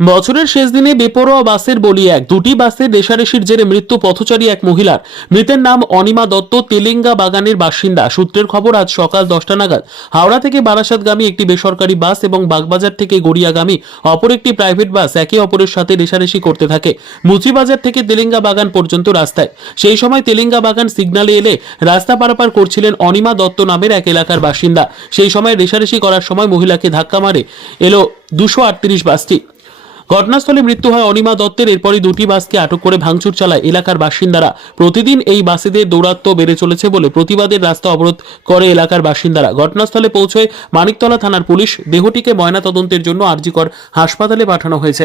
বছরের শেষ দিনে বেপরোয়া বাসের বলি এক। দুটি বাসে রেশারেশির জেরে মৃত্যু পথচারী এক মহিলার। মৃতের নাম অনিমা দত্ত, তেলেঙ্গা বাগানের বাসিন্দা। সূত্রের খবর, আজ সকাল দশটা নাগাদ হাওড়া থেকে বারাসাতগামী একটি বেসরকারি বাস এবং বাগবাজার থেকে গড়িয়াগামী অপর একটি প্রাইভেট বাস একে অপরের সাথে রেশারেশি করতে থাকে। মুচিবাজার থেকে তেলেঙ্গা বাগান পর্যন্ত রাস্তায়। সেই সময় তেলেঙ্গা বাগান সিগনালে এলে রাস্তা পারাপার করছিলেন অনিমা দত্ত নামের এক এলাকার বাসিন্দা। সেই সময় রেশারেশি করার সময় মহিলাকে ধাক্কা মারে এলো দুশো বাসটি। ঘটনাস্থলে মৃত্যু হয় অনিমা দত্তের। এরপরই দুটি বাসকে আটক করে ভাঙচুর চালায় এলাকার বাসিন্দারা। প্রতিদিন এই বাসেদের দৌরাত্ম বেড়ে চলেছে বলে প্রতিবাদের রাস্তা অবরোধ করে এলাকার বাসিন্দারা। ঘটনাস্থলে পৌঁছয় মানিকতলা থানার পুলিশ। দেহটিকে ময়নাতদন্তের জন্য আরজিকর হাসপাতালে পাঠানো হয়েছে।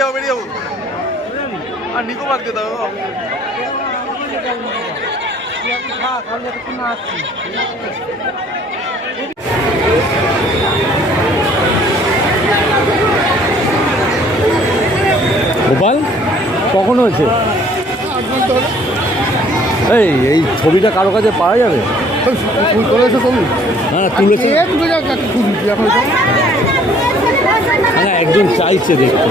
বেরিয়ে যাব বেরিয়ে আর নিকো পার্কে দাও। গোপাল, কখন হয়েছে? এই এই ছবিটা কারও কাছে পাওয়া যাবে? হ্যাঁ হ্যাঁ একজন চাইছে দেখতে